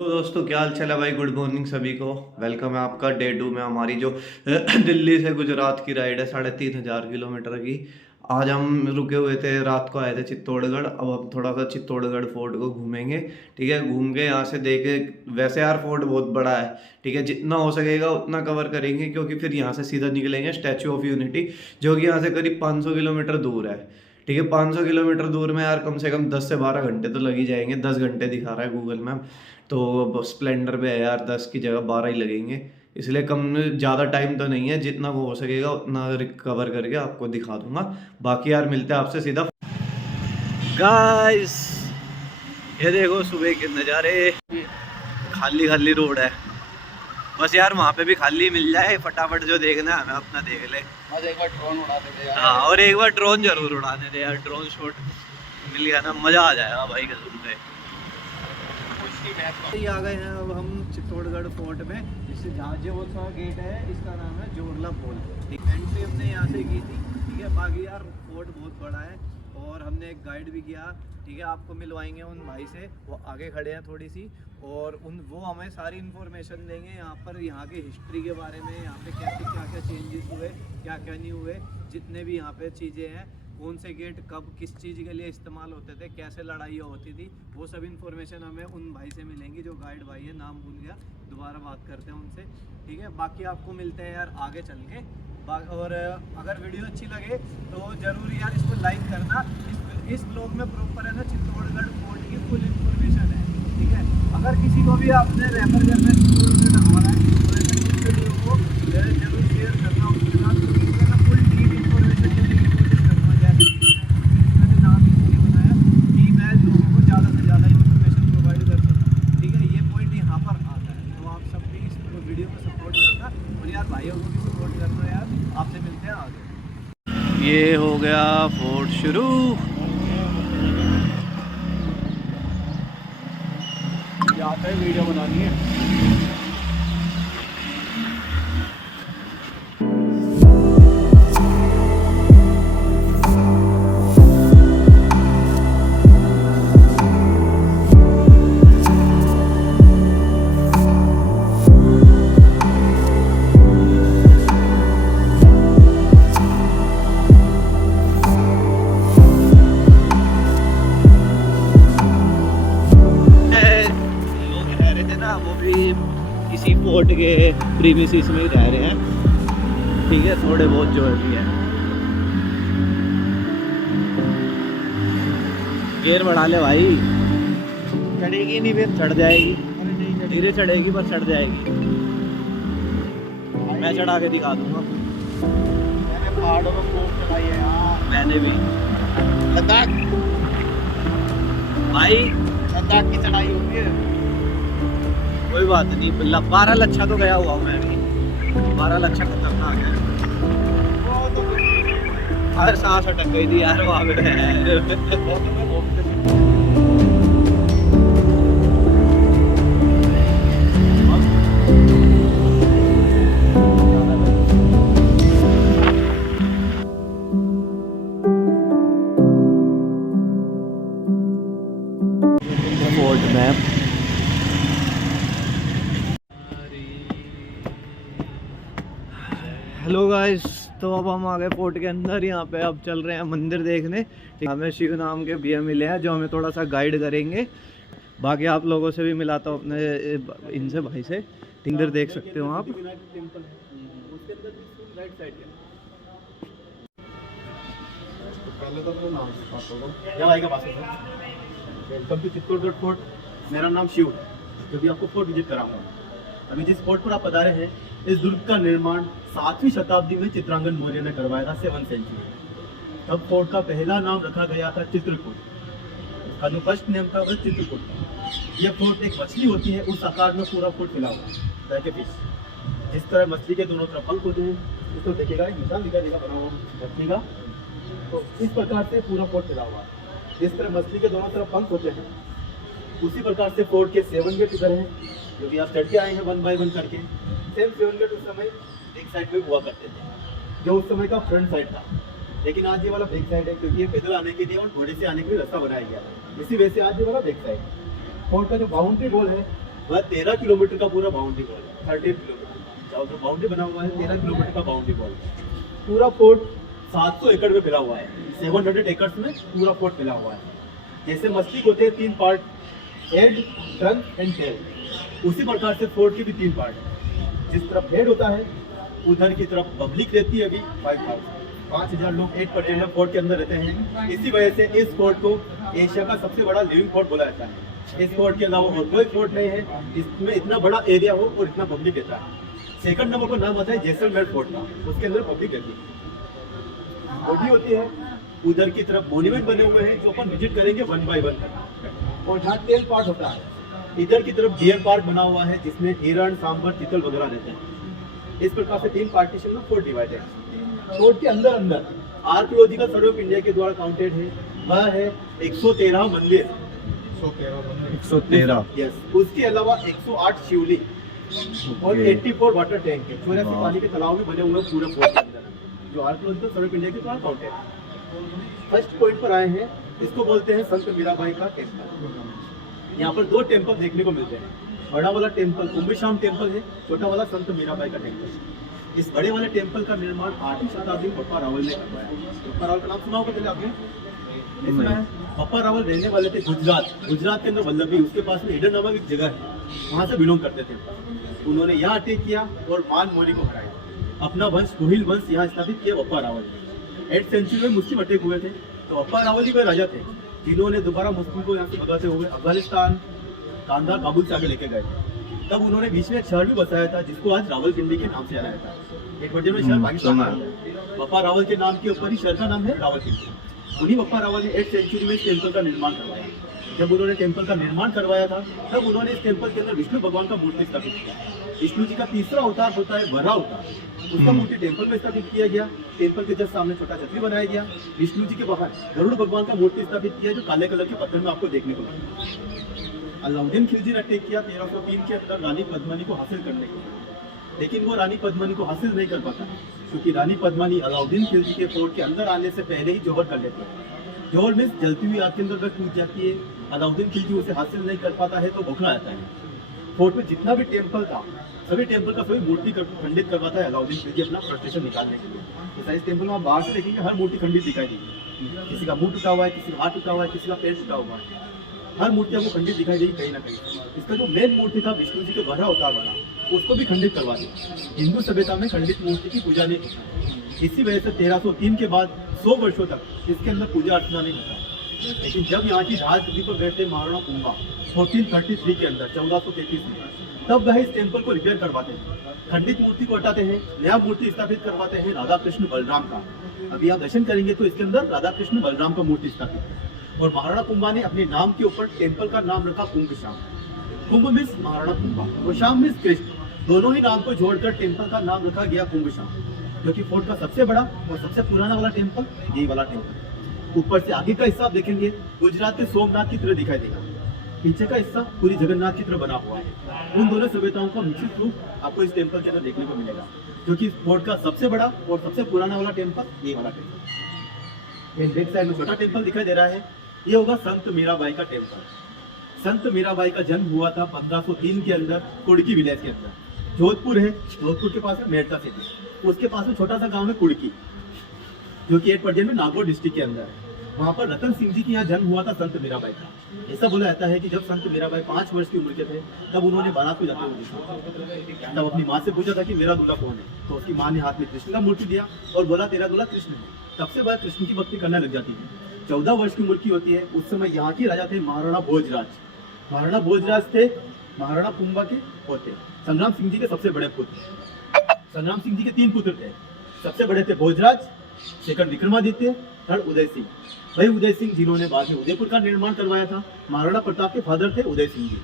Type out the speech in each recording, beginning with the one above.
तो दोस्तों क्या हाल चाल है भाई। गुड मॉर्निंग सभी को। वेलकम है आपका डे 2 में हमारी जो दिल्ली से गुजरात की राइड है 3,500 किलोमीटर की। आज हम रुके हुए थे, रात को आए थे चित्तौड़गढ़। अब हम थोड़ा सा चित्तौड़गढ़ फोर्ट को घूमेंगे। ठीक है, घूम के यहाँ से देखे। वैसे यार फोर्ट बहुत बड़ा है। ठीक है, जितना हो सकेगा उतना कवर करेंगे, क्योंकि फिर यहाँ से सीधा निकलेंगे स्टैचू ऑफ यूनिटी, जो कि यहाँ से करीब 500 किलोमीटर दूर है। ठीक है, 500 किलोमीटर दूर में यार कम से कम 10 से 12 घंटे तो लग ही जाएंगे। 10 घंटे दिखा रहा है गूगल मैप। तो स्प्लेंडर पे है यार, 10 की जगह 12 ही लगेंगे। इसलिए कम ज़्यादा टाइम तो नहीं है, जितना वो हो सकेगा उतना रिकवर करके आपको दिखा दूंगा। बाकी यार मिलते हैं आपसे सीधा। गाइस ये देखो सुबह के नज़ारे। खाली खाली रोड है। बस यार वहाँ पे भी खाली मिल जाए, फटाफट जो देखना है हमें अपना देख ले। बस एक बार ड्रोन उड़ा देते यार। हाँ, और एक बार ड्रोन जरूर उड़ाने दे यार। ड्रोन शॉट मिल गया ना, मज़ा आ जाएगा भाई कसम से। आ गए हैं अब हम चित्तौड़गढ़ फोर्ट में। इससे जहाँ जो सा गेट है इसका नाम है जोरला पोल। एंट्री हमने यहाँ से की थी। ठीक है, बाकी यार फोर्ट बहुत बड़ा है और हमने एक गाइड भी किया। ठीक है, आपको मिलवाएंगे उन भाई से, वो आगे खड़े हैं थोड़ी सी। और वो हमें सारी इन्फॉर्मेशन देंगे यहाँ पर, यहाँ की हिस्ट्री के बारे में, यहाँ पे क्या क्या चेंजेस हुए, क्या क्या नहीं हुए, जितने भी यहाँ पे चीज़ें हैं, कौन से गेट कब किस चीज़ के लिए इस्तेमाल होते थे, कैसे लड़ाइयाँ होती थी, वो सब इन्फॉर्मेशन हमें उन भाई से मिलेंगी। जो गाइड भाई है, नाम भूल गया, दोबारा बात करते हैं उनसे। ठीक है, बाकी आपको मिलते हैं यार आगे चल के। और अगर वीडियो अच्छी लगे तो ज़रूर यार इसको लाइक करना। इस ब्लॉग में प्रॉपर है ना चित्तौड़गढ़ फोर्ट की फुल इन्फॉर्मेशन है। ठीक है, अगर किसी को भी आपने रेफर करना है चित्तौड़गढ़ हमारा है तो इस वीडियो को जरूर शेयर करना उसके साथ, क्योंकि इसमें ना फुल डीप इन्फॉर्मेशन देने की कोशिश करूँगा। जैसे मैंने नाम इसलिए बनाया कि मैं लोगों को ज़्यादा से ज़्यादा इन्फॉर्मेशन प्रोवाइड कर सकूँ। ठीक है, ये पॉइंट यहाँ पर आता है। तो आप सब भी इस वीडियो को सपोर्ट करना और यार भाइयों को भी सपोर्ट करना यार। आपसे मिलते हैं आगे। ये हो गया फोर्ट शुरू। आता है वीडियो बनानी है। इसी फोर्ट के प्रीमिसेस में ही रह रहे हैं। ठीक है, थोड़े बहुत जो भी है। गेयर बढ़ा ले भाई, चढ़ेगी नहीं फिर चढ़ जाएगी। धीरे चढ़ेगी पर चढ़ जाएगी। मैं चढ़ा के दिखा दूंगा। मैंने पहाड़ों में खूब चढ़ाई है यार। मैंने भी लद्दाख भाई, लद्दाख की चढ़ाई होती है। कोई बात नहीं। 12 लच्छा तो गया हुआ मैं भी। 12 लच्छा खतरनाक है। हर सांस अटक गई थी यार वहाँ पे। Fort map. हेलो गाइस, तो अब हम आ गए फोर्ट के अंदर। यहाँ पे अब चल रहे हैं मंदिर देखने। हमें शिव नाम के भैया मिले हैं जो हमें थोड़ा सा गाइड करेंगे। बाकी आप लोगों से भी मिलाता हूँ अपने इनसे भाई से। मंदिर देख सकते हो आप। Welcome to Chittorgarh fort. मेरा नाम शिव है, जो भी आपको फोर्ट विजिट कराऊंगा। अभी जिस फोर्ट पर आप पधारे हैं, इस दुर्ग का निर्माण 7वीं शताब्दी में चित्रांगन मौर्य ने करवाया था, 7th सेंचुरी। तब फोर्ट का पहला नाम रखा गया था चित्रकूट। उसका जो फर्स्ट नेम था वह चित्रकूट। यह फोर्ट एक मछली होती है, उस आकार में पूरा फोर्ट फिला हुआ है। जिस तरह मछली के दोनों तरफ पंख होते हैं, इसको देखिएगा, एक निशान दिखाई देगा बना हुआ मछली का। तो इस प्रकार से पूरा फोर्ट फिला हुआ है। जिस तरह मछली के दोनों तरफ पंख होते हैं, उसी प्रकार से फोर्ट के 7 गेट इधर हैं, जो भी आप चढ़ के आए हैं 1 बाय 1 करके। सेम 7 गेट उस समय एक साइड में हुआ करते थे, जो उस समय का फ्रंट साइड था। लेकिन आज ये वाला बैक साइड है, क्योंकि ये पैदल आने के लिए और घोड़े से आने के लिए रास्ता बनाया गया है। इसी वजह से आज ये वाला बैक साइड। फोर्ट का जो बाउंड्री वॉल है वह 13 किलोमीटर का पूरा बाउंड्री वॉल है। 13 किलोमीटर जो बाउंड्री बना हुआ है, 13 किलोमीटर का बाउंड्री वॉल। पूरा फोर्ट 700 एकड़ में फैला हुआ है। 700 एकड़ में पूरा फोर्ट फैला हुआ है। जैसे मस्तिष्क होते हैं 3 part, head, trunk and tail, उसी प्रकार से फोर्ट के भी 3 पार्ट है। जिस तरफ हेड होता है उधर की तरफ पब्लिक रहती है। अभी 5,000 लोग 8% में फोर्ट के अंदर रहते हैं। इसी वजह से इस फोर्ट को एशिया का सबसे बड़ा लिविंग फोर्ट बोला जाता है। इस फोर्ट के अलावा और कोई फोर्ट नहीं है जिसमें इतना बड़ा एरिया हो और इतना पब्लिक रहता है। सेकंड नंबर पर नाम आता है जैसलमेर फोर्ट का, उसके अंदर पब्लिक रहती है। बॉडी होती है उधर की तरफ मॉन्यूमेंट बने हुए हैं जो अपन विजिट करेंगे 1 बाय 1 करके। और जहाँ टेल पार्ट होता है इधर की तरफ डियर पार्क बना हुआ है जिसमें हिरण, सांबर, चीतल वगैरह रहते हैं। इस प्रकार से 3 पार्टीशन में फोर्ट डिवाइड है। फोर्ट के अंदर आर्कियोलॉजिकल सर्वे ऑफ इंडिया के द्वारा काउंटेड है वह है 113 मंदिर। 113 यस। उसके अलावा 108 शिवलिंग और 84 वाटर टैंक है। 84 पानी के तालाब भी बने हुए हैं पूरे फोर्ट के अंदर जो आर्कियोलॉजिकल सर्वे ऑफ इंडिया के द्वारा काउंटेड है। फर्स्ट पॉइंट पर आए हैं, इसको बोलते हैं संत मीराबाई का टेम्पल। यहाँ पर 2 टेम्पल देखने को मिलते हैं। बड़ा वाला टेम्पल कुंभिश्याम टेम्पल है, छोटा वाला संत मीराबाई का टेम्पल। इस बड़े वाले टेम्पल का निर्माण 8वीं शताब्दी में पप्पा रावल ने करवाया। पप्पा रावल का नाम सुना होगा पहले आपने? इसमें पप्पा रावल रहने वाले थे गुजरात के अंदर वल्लभी, उसके पास में हिडन नामक एक जगह है, वहाँ से बिलोंग करते थे। उन्होंने यहाँ अटैक किया और मान मोरी को हराया। अपना वंश गोहिल वंश यहाँ स्थापित किया पप्पा रावल। 8th सेंचुरी में मुस्लिम अटैक हुए थे तो पप्पा रावल ही कोई राजा थे जिन्होंने दोबारा मुस्लिम को यहाँ से भगाते हुए अफगानिस्तान, कांधार, काबुल से आगे लेके गए थे। तब उन्होंने बीच में एक शहर भी बसाया था जिसको आज रावलपिंडी के नाम से जाना जाता है। एक बड़े में शहर पाकिस्तान में है। पप्पा रावल के नाम के ऊपर ही शहर का नाम है रावलपिंडी। उन्हीं पप्पा रावल ने 8th सेंचुरी में इस टेम्पल का निर्माण करवाया। जब उन्होंने टेम्पल का निर्माण करवाया था तब उन्होंने इस टेम्पल के अंदर विष्णु भगवान का मूर्ति स्थापित किया। विष्णु जी का तीसरा अवतार होता है वरा अवतार, उसका मूर्ति टेम्पल में स्थापित किया गया। टेम्पल के जस्ट सामने छोटा छतरी बनाया गया। विष्णु जी के बाहर गरुड़ भगवान का मूर्ति स्थापित किया जो काले कलर के पत्थर में आपको देखने को मिलेगा। अलाउद्दीन खिलजी ने अटैक किया 1303 के अंदर रानी पद्मिनी को हासिल करने के लिए, लेकिन वो रानी पद्मिनी को हासिल नहीं कर पाता क्योंकि रानी पद्मिनी अलाउद्दीन खिलजी के फोर्ट के अंदर आने से पहले ही जोहर कर लेती है। जोहर में जलती हुई आग के अंदर अगर टूट जाती है, अलाउद्दीन खिलजी उसे हासिल नहीं कर पाता है तो बौखला आता है। फोर्ट में जितना भी टेम्पल था सभी टेम्पल का सभी मूर्ति खंडित करवाता है अलाउद्दीन खिलजी अपना फ्रस्ट्रेशन निकालने के लिए। तो इस टेम्पल में आप बाहर से देखेंगे हर मूर्ति खंडित दिखाई देगी। किसी का मुंह टूटा हुआ है, किसी का हाथ टूटा हुआ है, किसी का पैर टूटा हुआ है, हर मूर्ति आपको खंडित दिखाई देगी कहीं ना कहीं। इसका जो मेन मूर्ति था विष्णु जी के बड़ा अवतार वाला, उसको भी खंडित करवा दिया। हिंदू सभ्यता में खंडित मूर्ति की पूजा नहीं होती। इसी वजह से 1303 के बाद 100 वर्षों तक इसके अंदर पूजा अर्चना नहीं होता। लेकिन जब यहाँ की राजगद्दी पर बैठे महाराणा कुंभा 1433 के अंदर 1433 में, तब वह इस टेम्पल को रिपेयर करवाते हैं, खंडित मूर्ति को हटाते हैं, नया मूर्ति स्थापित करवाते हैं राधा कृष्ण बलराम का। अभी आप दर्शन करेंगे तो इसके अंदर राधा कृष्ण बलराम का मूर्ति स्थापित है। और महाराणा कुंभा ने अपने नाम के ऊपर टेम्पल का नाम रखा कुंभश्याम। कुंभ मिस महाराणा कुंभा और श्याम मिस कृष्ण, दोनों ही नाम को जोड़कर टेम्पल का नाम रखा गया कुंभश्याम, जो कि फोर्ट का सबसे बड़ा और सबसे पुराना वाला टेम्पल यही वाला टेम्पल। ऊपर से आगे का हिस्सा आप देखेंगे गुजरात के सोमनाथ की तरह दिखाई देगा। पीछे का हिस्सा पूरी जगन्नाथ की तरह बना हुआ है। उन दोनों सभ्यताओं का मिश्रित रूप आपको इस टेम्पल के अंदर देखने को मिलेगा, जो कि फोर्ट का सबसे बड़ा और सबसे पुराना वाला टेम्पल ये वाला टेम्पल। बैक साइड में छोटा टेम्पल दिखाई दे रहा है, ये होगा संत मीराबाई का टेम्पल। संत मीराबाई का जन्म हुआ था 1503 के अंदर कुड़की विलेज के अंदर। जोधपुर है, जोधपुर के पास है मेड़ता सिटी, उसके पास में छोटा सा गांव है कुड़की, जो कि 8 में नागौर डिस्ट्रिक्ट के अंदर है। वहाँ पर रतन सिंह जी के यहाँ जन्म हुआ था संत मीराबाई का। ऐसा बोला जाता है कि जब संत मीराबाई 5 वर्ष की उम्र के थे तब उन्होंने बारात को जाते हुए देखा। तब अपनी माँ से पूछा था कि मेरा दूल्हा कौन है, तो उसकी माँ ने हाथ में कृष्ण का मूर्ति दिया और बोला तेरा दूल्हा कृष्ण है। तब से वह कृष्ण की भक्ति करने लग जाती है। 14 वर्ष की उम्र की होती है। उस समय यहाँ के राजा थे महाराणा भोजराज। महाराणा भोजराज थे महाराणा कुंभा के पोते, संग्राम सिंह जी के सबसे बड़े पुत्र। संग्राम सिंह जी के 3 पुत्र थे। सबसे बड़े थे भोजराज, सेकंड विक्रमादित्य, थर्ड उदय सिंह। वही उदय सिंह जिन्होंने बाद में उदयपुर का निर्माण करवाया था। महाराणा प्रताप के फादर थे उदय सिंह जी।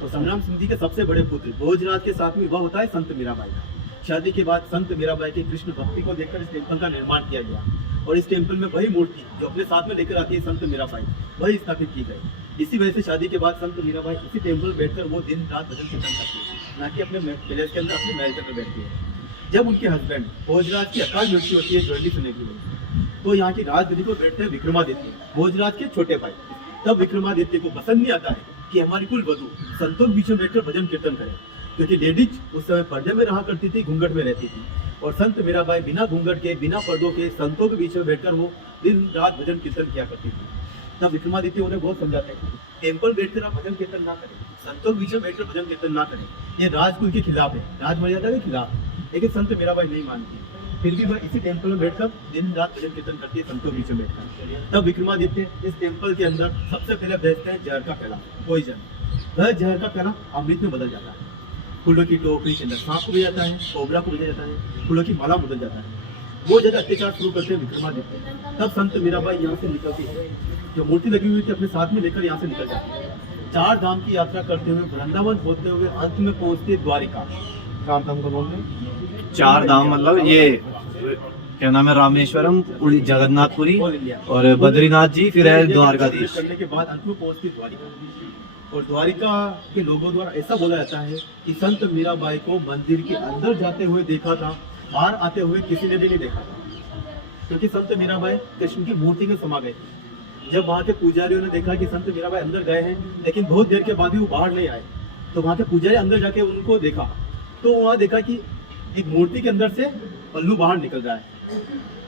तो संग्राम सिंह जी के सबसे बड़े पुत्र भोजराज के साथ में विवाह होता है संत मीराबाई का। शादी के बाद संत मीराबाई की कृष्ण भक्ति को देखकर इस टेम्पल का निर्माण किया गया और इस टेम्पल में वही मूर्ति जो अपने साथ में लेकर आती है संत मीराबाई, वही स्थापित की गई। इसी वजह से शादी के बाद संत मीराबाई इसी टेम्पल में बैठकर वो दिन रात भजन कीर्तन करती है, ना कि अपने पैलेस के अंदर अपने महल के अंदर बैठती है। जब उनके हस्बैंड भोजराज की अकाल मृत्यु होती है जॉइंटली सुनने की वजह, तो यहाँ की राजगद्दी को बैठते हैं विक्रमादित्य, भोजराज के छोटे भाई। तब विक्रमादित्य को पसंद नहीं आता है कि हमारी कुल वधु संतों के बीच में बैठकर भजन कीर्तन करे, क्योंकि लेडीज उस समय पर्दे में रहा करती थी, घूंघट में रहती थी, और संत मीराबाई बिना घूंघट के, बिना पर्दों के संतों के बीच में बैठकर वो दिन रात भजन कीर्तन किया करती थी। तब विक्रमादित्य उन्हें बहुत समझाते हैं, टेम्पल बैठकर आप भजन कीर्तन ना करें, संतों के बीच में बैठकर भजन कीर्तन ना करें, ये राजकुल के खिलाफ है, राज मर्यादा के खिलाफ। लेकिन संत मीराबाई नहीं मानती, फिर भी वह इसी टेम्पल में बैठकर दिन रात भजन कीर्तन करती है, संतों के बीच में बैठकर। तब विक्रमादित्य इस टेम्पल के अंदर सबसे पहले भेजते हैं जहर का प्याला, पॉइजन। वह जहर का प्याला अमृत में बदल जाता है, फूलों की टोकरी के अंदर सांप को भेजा जाता है, कोबरा को भेजा जाता है, फूलों की माला बदल जाता है। वो जब अत्याचार शुरू करते हैं विक्रमादित्य, तब संत मीराबाई यहाँ से निकलती है, जो मूर्ति लगी हुई थी अपने साथ में लेकर यहाँ से निकल जाती है। 4 धाम की यात्रा करते हुए वृंदावन होते हुए अंत में पहुंचते द्वारिका। 4 धाम का बोलते हैं, 4 धाम मतलब ये क्या नाम है, रामेश्वरम, जगन्नाथपुरी और बद्रीनाथ जी, फिर है द्वारकाधीश। करने के बाद अंत में पहुंचती द्वारिका, और द्वारिका के लोगों द्वारा ऐसा बोला जाता है कि संत मीराबाई को मंदिर के अंदर जाते हुए देखा था, बाहर आते हुए किसी ने भी नहीं देखा था, क्योंकि संत मीराबाई कृष्ण की मूर्ति में समा गए थे। जब वहाँ के पुजारियों ने देखा कि संत मीराबाई अंदर गए हैं, लेकिन बहुत देर के बाद भी वो बाहर नहीं आए, तो वहाँ के पुजारी अंदर जाके उनको देखा, तो वहाँ देखा कि एक मूर्ति के अंदर से पल्लू बाहर निकल रहा है।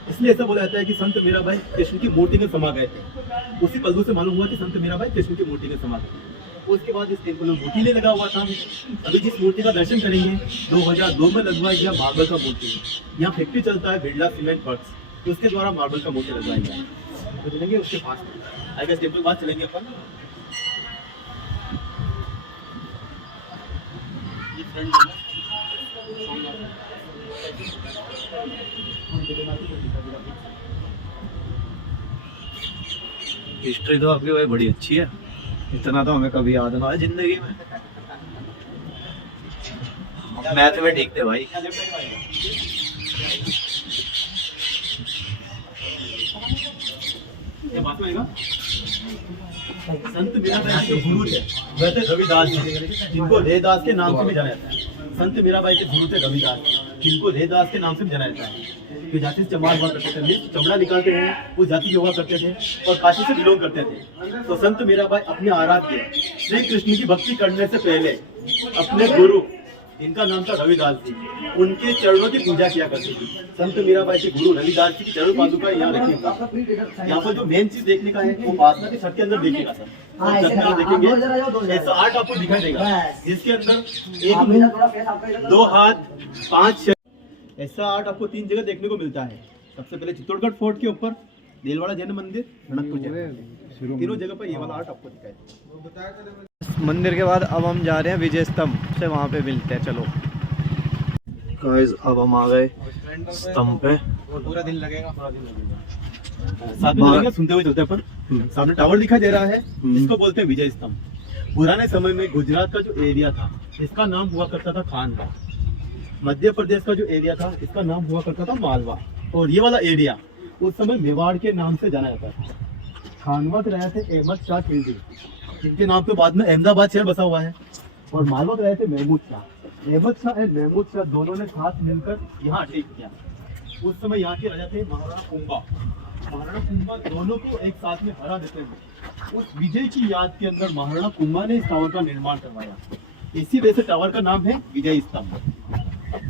इसलिए ऐसा बोला जाता है कि संत मीराबाई कृष्ण की मूर्ति में समा गए थे। उसी पल्लू से मालूम हुआ कि संत मीराबाई कृष्ण की मूर्ति में समा गए। उसके बाद इस टेम्पल में मूर्ति नहीं लगा हुआ था। अभी जिस मूर्ति का दर्शन करेंगे 2002 में लगवाई गया मार्बल का मूर्ति है। यहाँ फैक्ट्री चलता है बिरला सीमेंट वर्क्स, तो उसके द्वारा मार्बल का मूर्ति लगवाई गया। तो चलेंगे उसके पास, आएगा टेम्पल बाद चलेंगे अपन। ये फ्रंट है, हिस्ट्री तो आपकी भाई बड़ी अच्छी है, इतना तो हमें कभी याद ना है जिंदगी में। मैथ में ठीक थे भाई। संत मीराबाई के गुरु थे वह थे रविदास जी, जिनको रैदास के नाम से भी जाना जाता है। संत मीराबाई के गुरु थे रविदास, जिनको रैदास के नाम से भी जाना जाता है। जो जाति से चमार हुआ करते थे, चमड़ा निकालते थे, वो जाति योगा करते थे और काशी से बिलोंग करते थे। तो संत मीराबाई अपने आराध्य श्री कृष्ण की भक्ति करने से पहले अपने गुरु, इनका नाम था रविदास जी, उनके चरणों की पूजा किया करती थी। संत मीराबाई के गुरु रविदास जी की चरण पादुका यहाँ रखी था। यहाँ पर जो मेन चीज देखने का है वो उपासना के छत के अंदर देखिएगा सर, और छत में आप देखेंगे ऐसा आर्ट आपको दिखाई देगा, जिसके अंदर 1 मुंह 2 हाथ 5 ऐसा आर्ट आपको 3 जगह देखने को मिलता है। सबसे पहले चित्तौड़गढ़ फोर्ट के ऊपर, देलवाड़ा जैन मंदिर, रणकपुर जैन, तीनों जगह पर ये वाला आर्ट आपको दिखाई देगा। मंदिर के बाद अब हम जा रहे हैं विजय स्तंभ से, वहाँ पे मिलते हैं। चलो गाइस, अब हम आ गए स्तंभ पे। पूरा दिन लगेगा, साथ में चलेंगे, सुनते हुए चलते अपन। सामने टावर दिखाई दे रहा है, इसको बोलते हैं विजय स्तंभ। पुराने समय में गुजरात का जो एरिया था इसका नाम हुआ करता था खानवा। मध्य प्रदेश का जो एरिया था इसका नाम हुआ करता था मालवा, और ये वाला एरिया उस समय मेवाड़ के नाम से जाना जाता था। खानवा के रहे थे अहमद शाह खिलजी, जिनके नाम पे बाद में अहमदाबाद शहर बसा हुआ है, और मालवा के रहे थे महमूद शाह। अहमद शाह और महमूद शाह दोनों ने साथ मिलकर यहाँ अटैक किया। उस समय यहाँ के राजा थे महाराणा कुंभा। महाराणा कुंभा दोनों को एक साथ में हरा देते हुए उस विजय की याद के अंदर महाराणा कुंभा ने इस टावर का निर्माण करवाया। इसी वजह से टावर का नाम है विजय स्तंभ।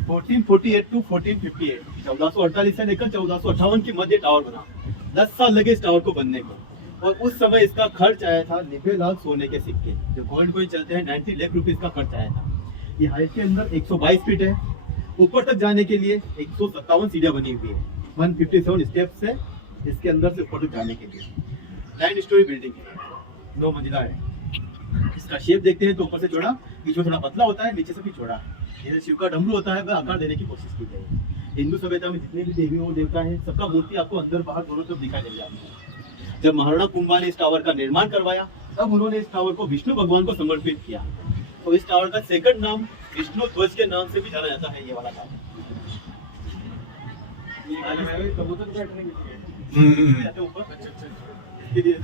1448 टू 1458, 1448 से लेकर 1458 के मध्य टावर बना। 10 साल लगे इस टावर को बनने को, और उस समय इसका खर्च आया था 90 लाख सोने के सिक्के, जो गोल्ड कोइन चलते हैं। 90 लाख रुपए का खर्च आया था। ये हाइट के अंदर 122 फीट है। ऊपर तक जाने के लिए 157 सीढ़ियां बनी हुई है। 157 स्टेप्स है इसके अंदर से ऊपर तक जाने के लिए। 9 स्टोरी बिल्डिंग है, 9 मंजिला है। इसका शेप देखते हैं तो ऊपर से चौड़ा, बीच में थोड़ा पतला होता है, नीचे से भी चौड़ा। जैसे शिव का डमरू होता है वह आकार देने की कोशिश की गई है। हिंदू सभ्यता में जितने भी देवी और देवता हैं सबका मूर्ति आपको अंदर बाहर दोनों तरफ दिखाई देगी आपको। जब महाराणा कुंभा ने इस टावर का निर्माण करवाया तब उन्होंने इस टावर को विष्णु भगवान को समर्पित किया। तो इस टावर का सेकंड नाम विष्णु ध्वज के नाम से भी जाना जाता है। ये वाला टावर कबूतर बैठने के लिए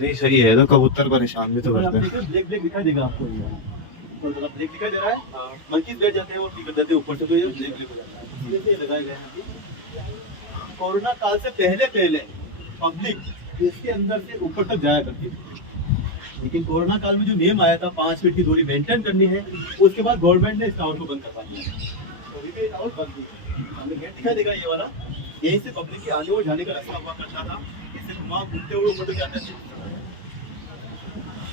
नहीं सही है, तो कबूतर परेशान भी तो करते हैं। ब्लैक ब्लैक दिखाई देगा आपको, ये और थोड़ा ब्लैक दिखाई दे रहा है। मंकीज बैठ जाते हैं और टिकट देते हैं ऊपर से, तो ये ब्लैक ब्लैक हो जाता है, इसलिए से लगाए गए हैं। कोरोना काल से पहले पब्लिक इसके अंदर से ऊपर तक जाया करती थी। लेकिन कोरोना काल में जो नियम आया था 5 फीट की दूरी मेंटेन करनी है, उसके बाद गवर्नमेंट ने इस टावर को बंद करवा दिया। तो अभी भी टावर बंद है। हमें गेट दिखाई देगा ये वाला, यहीं से पब्लिक के आने और जाने का रास्ता हुआ करता था। इससे घुमा घूमते हुए ऊपर जाते थे।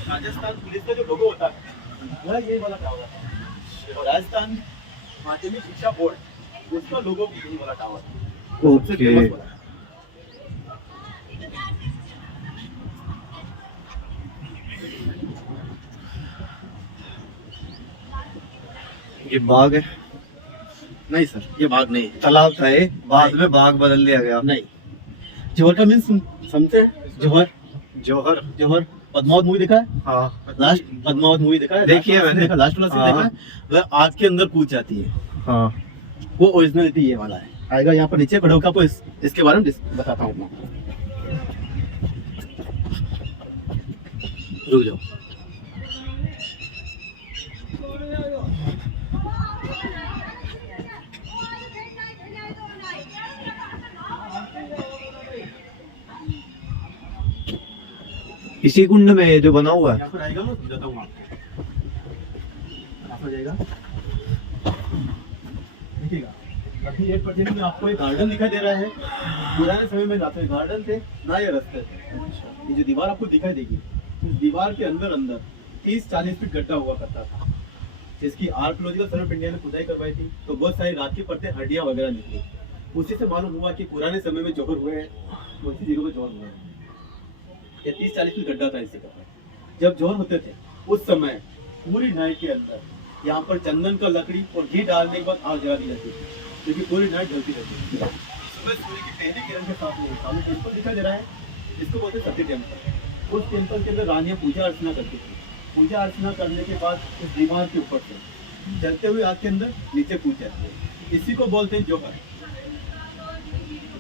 राजस्थान पुलिस का जो लोगो होता है वह ये वाला टावर है, और राजस्थान माध्यमिक शिक्षा बोर्ड उसका लोगो भी यही वाला टावर है। सबसे फेमस वाला है। ये बाग है? नहीं सर, ये बाग नहीं है। तालाब था ये, बाद में बाग बदल दिया गया। नहीं, जौहर का मीन्स समझते हैं? जौहर, जौहर, जौहर पद्मावत मूवी देखा है? हाँ लास्ट पद्मावत मूवी देखा है? देखी है मैंने। देखा, लास्ट वाला सीन हाँ। देखा है? वह आग के अंदर कूद जाती है, हाँ। वो ओरिजिनलिटी ये वाला है। आएगा यहाँ पर नीचे खड़े होकर आपको इसके बारे में बताता हूँ मैं। रुक जाओ। इसी कुंड में ये जो बना हुआ है? यहाँ पर आएगा, मैं समझाता हूँ आपको। यहाँ पर जाएगा, देखिएगा अभी 8% में आपको एक गार्डन दिखाई दे रहा है। पुराने समय में ना तो गार्डन थे ना ये रास्ते थे। ये जो दीवार आपको दिखाई देगी, उस दीवार के अंदर अंदर 30-40 फीट गड्ढा हुआ करता था, जिसकी आर्कियोलॉजिकल सर्वे ऑफ इंडिया ने खुदाई करवाई थी। तो बहुत सारी रात की परतें, हड्डियां वगैरह निकली। उसी से मालूम हुआ कि पुराने समय में जौहर हुए हैं, उसी जगह पे जौहर हुआ है। ये 30-40 फीट गड्ढा था इसी का। जब जौहर होते थे उस समय पूरी नाइट के अंदर यहाँ पर चंदन का लकड़ी और घी डालने के बाद आग जला दी जाती थी, क्योंकि पूरी नाइट जलती रहती थी। सुबह सूर्य की पहली किरण के साथ में सामने टेम्पल दिखाई दे रहा है, इसको बोलते हैं सती टेम्पल। उस टेम्पल के अंदर रानियां पूजा अर्चना करती थी। पूजा अर्चना करने के बाद इस दीवार के ऊपर से चलते हुए आग के अंदर नीचे कूद जाते हैं। इसी को बोलते हैं जौहर।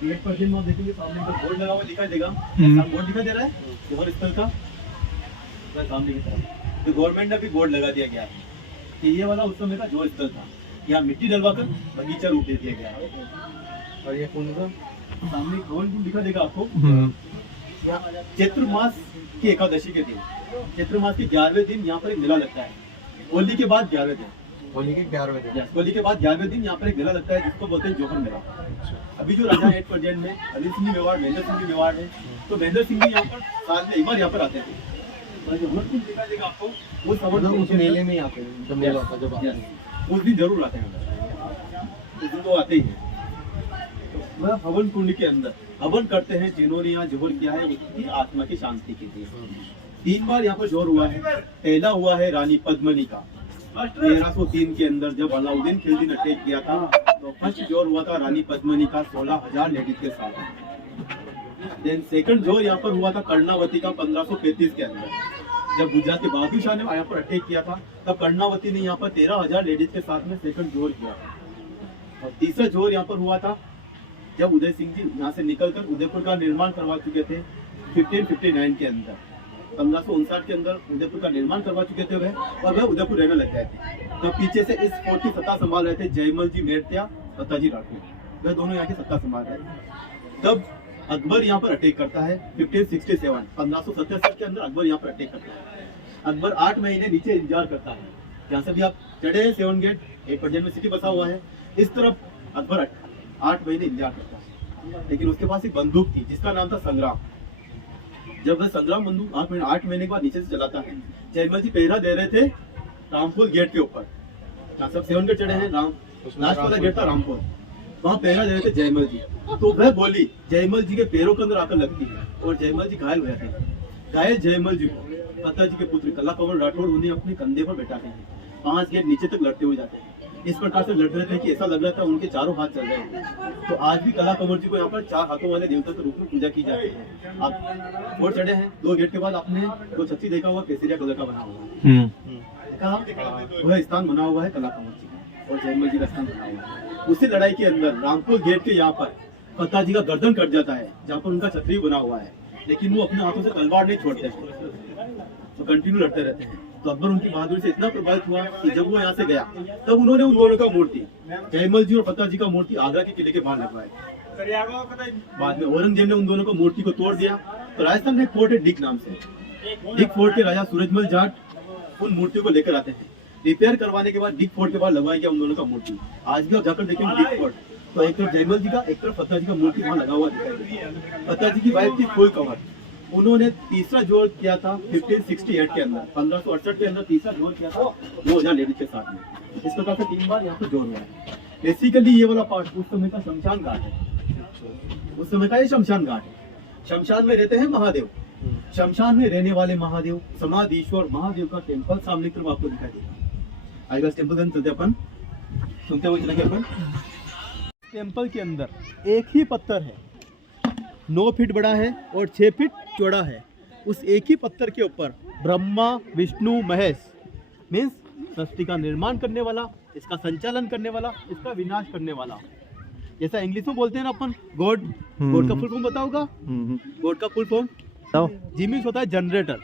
8% में आप देखेंगे सामने का बोर्ड लगा हुआ दिखाई देगा। बोर्ड दिखाई दे रहा है जौहर स्थल का, सामने की तरफ। तो गवर्नमेंट ने भी बोर्ड लगा दिया गया है कि ये वाला उस समय का जौहर स्थल था। यहाँ मिट्टी डलवाकर बगीचा रूप दे दिया गया है। और ये कुंड का सामने गोल दिखा देगा आपको। चैत्र मास की एकादशी के दिन, चैत्र मास के 11वें दिन यहाँ पर एक मेला लगता है। होली के बाद 11वें दिन, होली के 11वें दिन, होली के बाद 11वें दिन यहाँ पर एक मेला लगता है, जिसको बोलते हैं जौहर मेला। अभी जो राजा 8% में अली सिंह मेवाड़, महेंद्र सिंह मेवाड़ है, तो महेंद्र सिंह भी यहाँ पर साल में एक बार यहाँ पर आते थे। जौहर कुंड दिखा देगा आपको, वो उस मेले में यहाँ पे जब मेला होता है, जब उस दिन जरूर आते हैं, उस दिन तो आते ही हैं। वह हवन कुंड के अंदर हवन करते हैं। जिन्होंने यहाँ जौहर किया है उसकी आत्मा की शांति के लिए 3 बार यहाँ पर जौहर हुआ है। पहला हुआ है रानी पद्मनी का 1303 के अंदर, जब अलाउद्दीन खिलजी ने अटैक किया था। तो फर्स्ट जौहर हुआ था रानी पद्मनी का 16,000 लेडीज के साथ। देन सेकंड जौहर यहाँ पर हुआ था कर्णावती का 1535 के अंदर, जब गुजरात के बहादुर शाह ने यहाँ पर अटैक किया था। तब कर्णावती ने यहाँ पर 13,000 लेडीज के साथ में सेकंड जौहर किया। और तीसरा जौहर यहाँ पर हुआ था जब उदय सिंह जी यहाँ से निकलकर उदयपुर का निर्माण करवा चुके थे 1559 के अंदर। 1559 के अंदर उदयपुर का निर्माण करवा चुके थे वह, और वह उदयपुर रहने लग गए थे। तो पीछे से इस फोर्ट की सत्ता संभाल रहे थे जयमल जी मेड़ता, सत्ताजी राठौर, वह दोनों यहाँ की सत्ता संभाल रहे थे। तब अकबर यहाँ पर अटैक करता है 1567, 1577 के अंदर अकबर यहाँ पर अटैक करता है। अकबर 8 महीने नीचे इंतजार करता है। यहाँ से भी आप चढ़े हैं 7 गेट, 8% में सिटी बसा हुआ है। इस तरफ अकबर 8 महीने इंतजार करता है, लेकिन उसके पास एक बंदूक थी जिसका नाम था संग्राम। जब वह संग्राम बंदूक 8 महीने के बाद नीचे से चलाता है, जयमल जी पहरा दे रहे थे रामपुर गेट के ऊपर। यहाँ सब 7 गेट चढ़े हैं, लास्ट वाला गेट था रामपुर, वहाँ पहरा दे रहे थे जयमल जी। तो वह गोली जयमल जी के पैरों के अंदर आकर लगती है और जयमल जी घायल हो जाते हैं। घायल जयमल जी को पिताजी के पुत्र कला कंवर राठौड़ उन्हें अपने कंधे पर बैठाते हैं। 5 गेट नीचे तक लड़ते हुए जाते हैं। इस प्रकार से लड़ रहे थे कि ऐसा लग रहा था उनके चारों हाथ चल रहे हैं। तो आज भी कला कंवर जी को यहाँ पर 4 हाथों वाले देवता के रूप में पूजा की जाती है। आप और चढ़े हैं 2 गेट के बाद आपने जो छत्ती देखा हुआ केसरिया कलर का बना हुआ है, वह स्थान बना हुआ है कला कंवर जी का, और जयमल जी का स्थान बना हुआ है। उसी लड़ाई के अंदर रामपुर गेट के यहाँ पर पता जी का गर्दन कट जाता है, जहाँ पर उनका छतरी बना हुआ है, लेकिन वो अपने हाथों से तलवार नहीं छोड़ते हैं, तो कंटिन्यू लड़ते रहते हैं। तो अकबर उनकी बहादुरी से इतना प्रभावित हुआ कि जब वो यहाँ से गया तब उन्होंने उन दोनों का मूर्ति, जयमल जी और पता जी का मूर्ति आगरा के किले के बाहर लगवाया। बाद में औरंगजेब ने उन दोनों को मूर्ति को तोड़ दिया। तो राजस्थान में एक फोर्ट है डिक नाम से, डिग फोर्ट के राजा सूरजमल जाट उन मूर्तियों को लेकर आते हैं। रिपेयर करवाने के बाद डिग फोर्ट के बाद लगवाया गया उन दोनों का मूर्ति। आज भी आप जाकर देखेंगे डिग फोर्ट, तो एक तरफ जयमल जी का, एक तरफ फतेह जी का मूर्ति वहाँ लगा हुआ दिखाई देगा। फतेह जी की वाइफ थी फुल कवर। उन्होंने तीसरा जोड़ किया था 1568 के अंदर, 1568 के अंदर तीसरा जोड़ किया था 2000 लेडीज के साथ में। इस प्रकार से 3 बार यहाँ पे जोड़ हुआ है। बेसिकली ये वाला पार्ट उस समय का शमशान घाट है। उस समय का ये शमशान घाट है। शमशान में रहते हैं महादेव। शमशान में रहने वाले महादेव, समाधीश्वर महादेव का टेम्पल सामने की तरफ आपको दिखाई देगा। आइए टेम्पल के अंदर चलते अपन, सुनते हुए चलेंगे अपन। टेम्पल के अंदर एक ही पत्थर है, 9 फीट बड़ा है और 6 फीट चौड़ा है। उस एक ही पत्थर के ऊपर ब्रह्मा विष्णु महेश मीन्स सृष्टि का निर्माण करने वाला, इसका संचालन करने वाला, इसका विनाश करने वाला, जैसा इंग्लिश में बोलते हैं ना अपन गॉड। गॉड का फुल फॉर्म बताओगा? गॉड का फुल फॉर्म जी मीन्स होता है जनरेटर,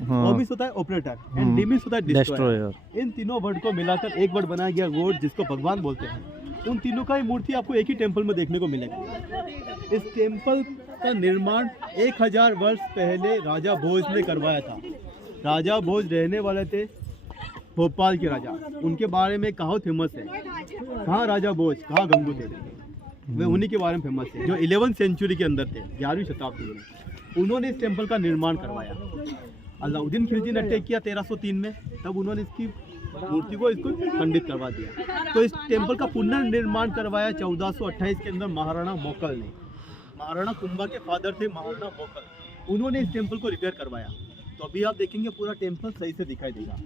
ओ मीन्स होता है ऑपरेटर एंड डी मीन्स होता है डिस्ट्रॉयर। इन तीनों वर्ड को मिलाकर एक वर्ड बनाया गया गॉड, जिसको भगवान बोलते हैं। उन तीनों का ही मूर्ति आपको एक ही टेम्पल में देखने को मिलेगा। इस टेम्पल का निर्माण 1000 वर्ष पहले राजा भोज ने करवाया था। राजा भोज रहने वाले थे भोपाल के राजा। उनके बारे में कहावत फेमस है, कहाँ राजा भोज कहाँ गंगू थे, वे उन्हीं के बारे में फेमस है, जो 11वीं सेंचुरी के अंदर थे, 11वीं शताब्दी में। उन्होंने इस टेम्पल का निर्माण करवाया। अलाउद्दीन खिलजी ने अटैक किया 1303 में, तब उन्होंने इसकी मूर्ति को इसको खंडित करवा दिया। तो इस टेम्पल का पुनर्निर्माण करवाया 1428 के अंदर महाराणा मोकल ने। महाराणा कुंभा के फादर थे महाराणा मोकल, उन्होंने इस टेम्पल को रिपेयर करवाया। तो अभी आप देखेंगे पूरा टेम्पल सही से दिखाई देगा।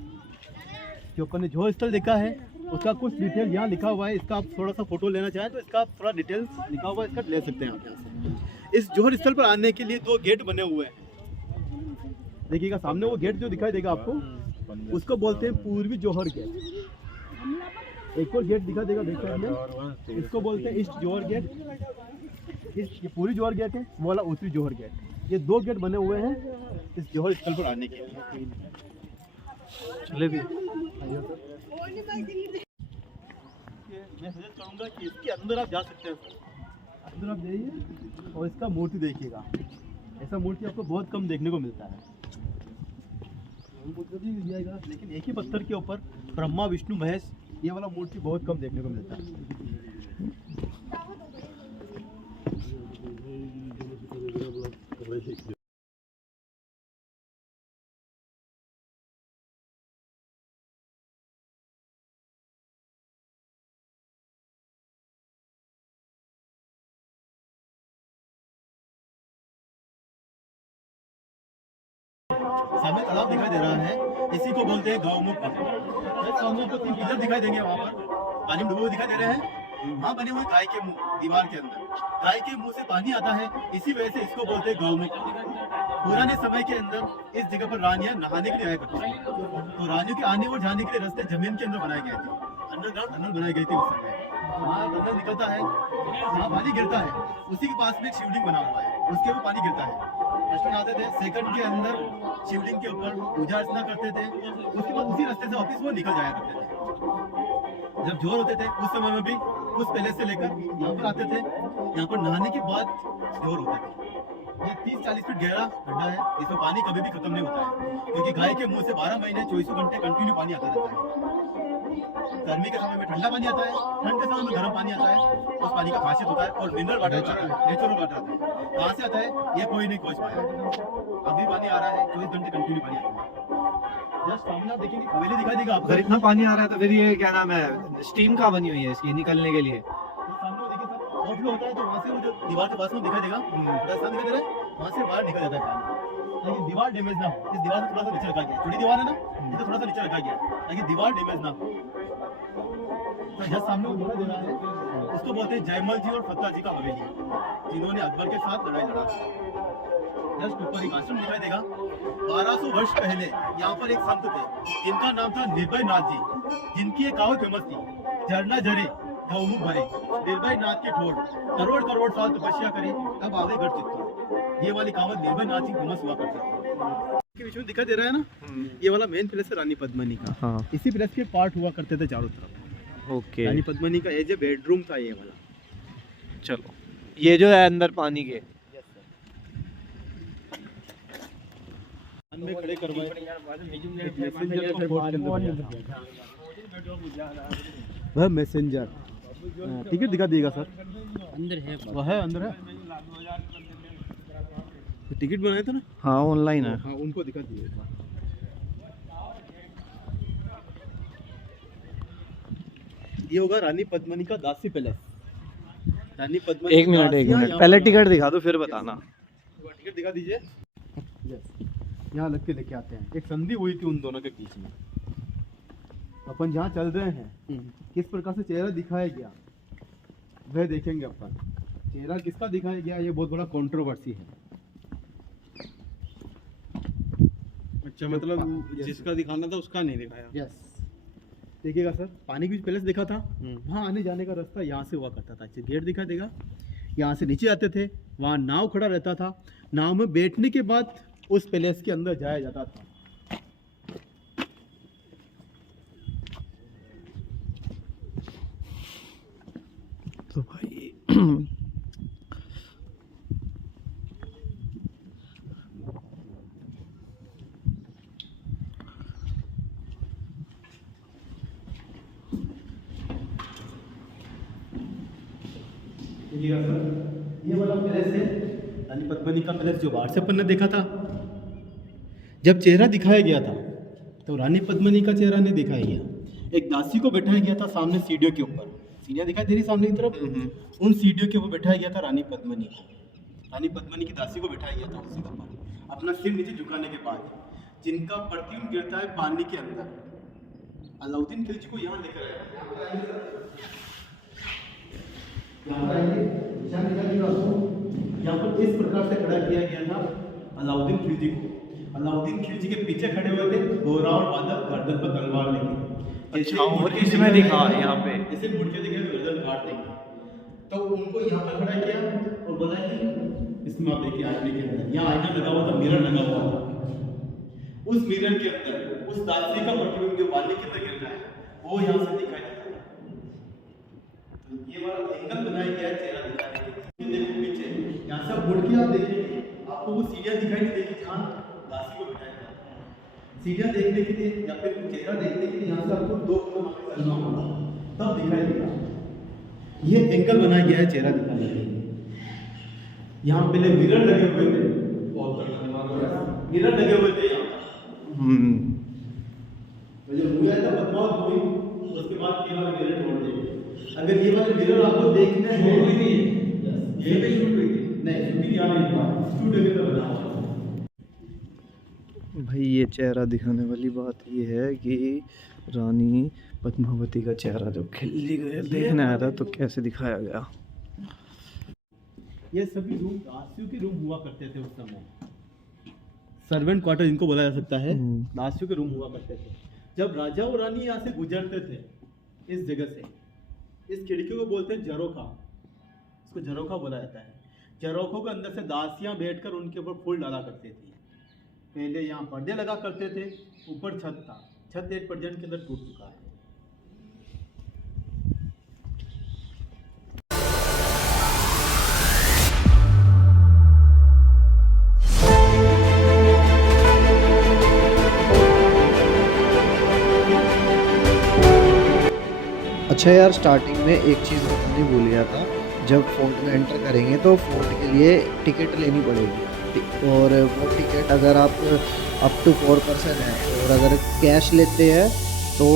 जो अपन ने जो स्थल देखा है उसका कुछ डिटेल यहाँ लिखा हुआ है। इसका आप थोड़ा सा फोटो लेना चाहें तो इसका थोड़ा डिटेल्स लिखा हुआ है, इसका ले सकते हैं आप यहाँ से। इस जोहर स्थल पर आने के लिए 2 गेट बने हुए हैं। देखिएगा सामने वो गेट जो दिखाई देगा आपको, उसको बोलते हैं पूर्वी जोहर गेट। एक और गेट दिखा देगा, देखते हैं, इसको बोलते हैं ईस्ट जोहर गेट। ये पूरी जोहर गेट है, वो वाला उत्तरी जोहर गेट। ये 2 गेट बने हुए हैं इस जोहर स्थल पर आने के लिए। चले भी मैं सजेस्ट करूंगा कि इसके अंदर आप जा सकते हैं। अंदर आप जाइए और इसका मूर्ति देखिएगा। ऐसा मूर्ति आपको बहुत कम देखने को मिलता है। जाएगा लेकिन एक ही पत्थर के ऊपर ब्रह्मा विष्णु महेश, ये वाला मूर्ति बहुत कम देखने को मिलता है। सामने तालाब दिखाई दे रहा है, इसी को बोलते हैं गौमुख पत्थर। सामने आपको 3 पिलर दिखाई देंगे, वहाँ पर पानी में डूबे हुए दिखाई दे रहे हैं। वहाँ बने हुए गाय के मुंह दीवार के अंदर, गाय के मुंह से पानी आता है, इसी वजह से इसको बोलते हैं गौमुख। पुराने समय के अंदर इस जगह पर रानियां नहाने के लिए आया करती थी। तो रानियों के आने और जाने के लिए रास्ते जमीन के अंदर बनाए गए थे, अंडरग्राउंड टनल बनाई गई थी उस समय। वहाँ टनल निकलता है, वहाँ पानी गिरता है, उसी के पास में एक शिवलिंग बना हुआ है, उसके ऊपर पानी गिरता है। कस्टमर आते थे, सेकंड के अंदर शिवलिंग के ऊपर पूजा अर्चना करते थे, उसके बाद उसी रास्ते से वापस वो निकल जाया करते थे। जब जोर होते थे उस समय में भी उस पैलेस से लेकर यहाँ पर आते थे, यहाँ पर नहाने के बाद जोर होते थे। ये 30-40 फीट गहरा गड्ढा है, इसमें पानी कभी भी खत्म नहीं होता है, क्योंकि गाय के मुंह से 12 महीने 24 घंटे कंटिन्यू पानी आता रहता है। गर्मी के समय में ठंडा पानी आता है, ठंड के समय में गर्म पानी आता है। उस पानी का खासियत होता है और मिनरल वाटर आता है, नेचुरल वाटर आता है। कहाँ से आता है ये कोई नहीं खोज पाया। अभी पानी आ रहा है, 24 घंटे कंटिन्यू पानी आता है। जस्ट सामने आप देखेंगे हवेली दिखाई देगा आपको। अगर इतना पानी आ रहा है तो फिर ये क्या नाम है, स्टीम कहाँ बनी हुई है इसकी निकलने के लिए? तो सामने देखिए सर ओवरफ्लो होता है, तो वहाँ से वो जो दीवार के पास में दिखाई देगा, रास्ता दिखाई दे रहा है, वहाँ से बाहर निकल जाता है पानी, ताकि दीवार डैमेज ना हो। इस दीवार से थोड़ा सा नीचे रखा गया, छोटी दीवार है ना, इसे थोड़ा सा नीचे रखा गया ताकि दीवार डैमेज ना हो। तो जस्ट सामने वो दिखाई दे रहा है, उसको बोलते हैं जयमल जी और फतेह जी का हवेली, जिन्होंने अकबर के साथ लड़ाई लड़ा। जस्ट ऊपर एक आश्रम दिखाई देगा। 1200 वर्ष पहले यहाँ पर एक संत थे, जिनका नाम था निर्भय नाथ जी, जिनकी एक कहावत फेमस थी, झरना झरे गौमुख भरे, निर्भय नाथ के ठोर, करोड़ करोड़ साल तपस्या करे तब आवे गढ़ चित्तौड़। ये वाली कहावत निर्भय नाथ जी फेमस हुआ करती थी। के बीच में दिखाई दे रहा है ना, ये वाला मेन प्लेस है रानी पद्मिनी का। हाँ। इसी प्लेस के पार्ट हुआ करते थे चारों तरफ। ओके। रानी पद्मिनी का एज ए बेडरूम था ये वाला। चलो ये जो है अंदर पानी के, में खड़े करवाए, एक मैसेंजर को फोर्ट के अंदर भेजा था। वह मैसेंजर टिकट दिखा दिएगा सर, अंदर है वह है अंदर है, टिकट बनाए थे ना, हाँ ऑनलाइन है। हाँ उनको दिखा दिए। ये होगा रानी पद्मिनी का दासी पैलेस। रानी पद्मिनी एक मिनट पहले टिकट दिखा दो फिर बताना। टिकट दिखा दीजिए। यहाँ लग के लेके आते हैं, एक संधि हुई थी उन दोनों के बीच में। अपन जहाँ चल रहे हैं किस प्रकार से चेहरा दिखाया गया वह देखेंगे अपन। चेहरा किसका दिखाया गया ये बहुत बड़ा कंट्रोवर्सी है। अच्छा, मतलब जिसका दिखाना था उसका नहीं दिखाया। यस, देखिएगा सर, पानी की पैलेस देखा था, वहाँ आने जाने का रास्ता यहाँ से हुआ करता था। गेट दिखा देगा, यहाँ से नीचे आते थे, वहाँ नाव खड़ा रहता था, नाव में बैठने के बाद उस पैलेस के अंदर जाया जाता था। तो भाई देखिएगा सर, ये वाला पैलेस है रानी पद्मिनी का पैलेस, जो बाहर से अपन ने देखा था। जब चेहरा दिखाया गया था तो रानी पद्मिनी का चेहरा नहीं दिखाया गया, एक दासी को बैठाया गया था सामने सीढ़ियों के ऊपर। सीढ़ियाँ दिखाई दे रही सामने की तरफ, उन सीढ़ियों के ऊपर बैठाया गया था रानी पद्मिनी को। रानी पद्मिनी की दासी को बैठाया गया था उस जगह पर, अपना सिर नीचे झुकाने के बाद, जिनका प्रतिबिंब गिरता है पानी के अंदर। अलाउद्दीन खिलजी को यहाँ लेकर आया, यहाँ पर आइए, निशान दिखाइएगा आपको। यहाँ पर इस प्रकार से खड़ा किया गया था अलाउद्दीन खिलजी को। अलाउद्दीन खिलजी के पीछे खड़े हुए थे गोरा और बादल गर्दन पर तलवार लेके। अच्छा, और इसमें दिखा यहाँ पे जैसे मुड़ के दिखे तो गर्दन काट देंगे। तो उनको यहाँ पर खड़ा किया और बोला कि इसमें आप देखिए आईने के अंदर, यहाँ आईना लगा हुआ था, मिरर लगा हुआ था। उस मिरर के अंदर उस दासी का प्रतिबिंब जो पानी के अंदर गिर रहा है वो यहाँ से दिखाई देता है। ये वाला एंगल बनाया गया है चेहरा दिखाने के लिए। देखो पीछे, यहाँ से मुड़ के आप देखेंगे, आपको वो सीढ़ियाँ दिखाई नहीं देगी जहाँ दासी को बिठाया गया था। सीढ़ियाँ देखने के लिए या फिर चेहरा देखने के लिए यहाँ से आपको 2 कदम आगे चलना होगा, तब दिखाई देगा। ये एंगल बनाया गया है चेहरा दिखाने के लिए। यहाँ पहले मिरर लगे हुए थे, मिरर लगे हुए थे यहाँ। तो जब हुआ था बदमाश हुई, उसके बाद ये वाला मिरर तोड़ देंगे। अगर ये वाले मिरर आपको देखना है, ये भी शूट हुई थी नहीं, शूटिंग यहाँ नहीं हुआ, शूट अगर तो बना हुआ। भाई ये चेहरा दिखाने वाली बात ये है कि रानी पद्मावती का चेहरा जब खिलजी देखने आया था तो कैसे दिखाया गया। ये सभी रूम दासियों के रूम हुआ करते थे उस समय, सर्वेंट क्वार्टर इनको बोला जा सकता है, दासियों के रूम हुआ करते थे। जब राजा और रानी यहाँ से गुजरते थे इस जगह से, इस खिड़कियों को बोलते हैं झरोखा, इसको झरोखा बोला जाता है। झरोखों के अंदर से दासियां बैठकर उनके ऊपर फूल डाला करती थी। पहले यहाँ पर्दे लगा करते थे, ऊपर छत था, छत 1% के अंदर टूट चुका है। अच्छा यार, स्टार्टिंग में एक चीज़ बताने भूल गया था, जब फोर्ट में एंटर करेंगे तो फोर्ट के लिए टिकट लेनी पड़ेगी। और वो टिकट अगर आप अप टू 4 पर्सन है और अगर कैश लेते हैं तो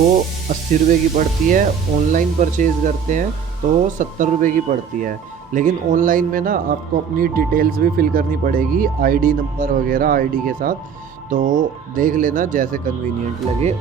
80 रुपये की पड़ती है, ऑनलाइन परचेज़ करते हैं तो 70 रुपये की पड़ती है। लेकिन ऑनलाइन में ना आपको अपनी डिटेल्स भी फिल करनी पड़ेगी, आईडी नंबर वगैरह आईडी के साथ, तो देख लेना जैसे कन्वीनियंट लगे।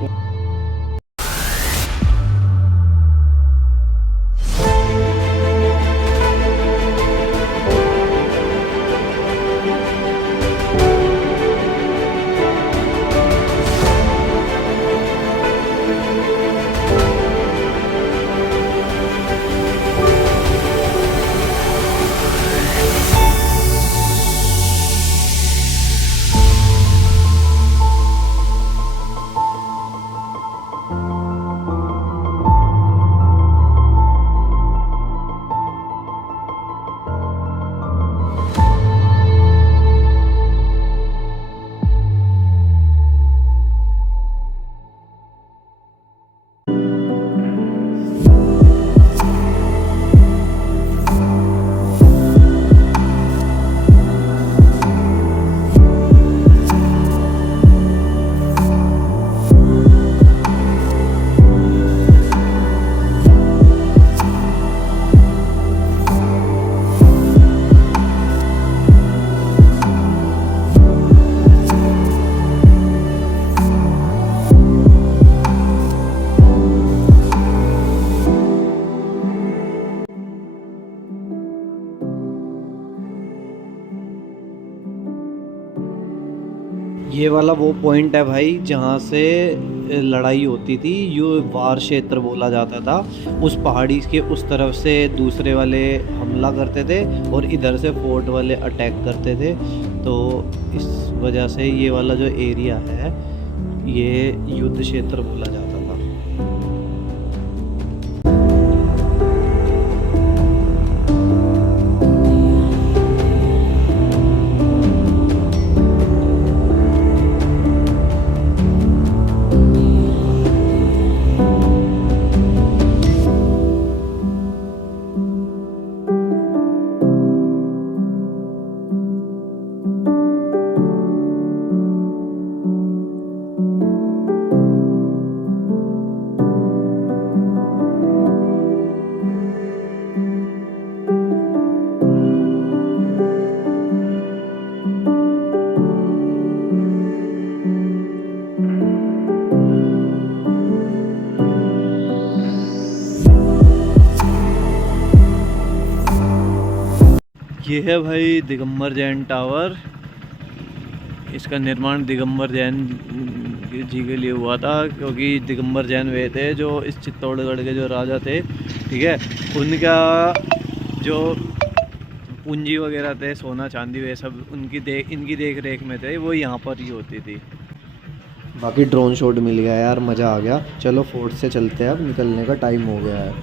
ये वाला वो पॉइंट है भाई जहाँ से लड़ाई होती थी, ये वार क्षेत्र बोला जाता था। उस पहाड़ी के उस तरफ से दूसरे वाले हमला करते थे और इधर से फोर्ट वाले अटैक करते थे। तो इस वजह से ये वाला जो एरिया है ये युद्ध क्षेत्र बोला जाता था। ये है भाई दिगंबर जैन टावर। इसका निर्माण दिगंबर जैन जी के लिए हुआ था, क्योंकि दिगंबर जैन वे थे जो इस चित्तौड़गढ़ के जो राजा थे, ठीक है, उनका जो पूंजी वगैरह थे, सोना चांदी वे सब इनकी देख रेख में थे, वो यहाँ पर ही होती थी। बाकी ड्रोन शॉट मिल गया यार, मज़ा आ गया। चलो फोर्ट से चलते हैं, अब निकलने का टाइम हो गया है।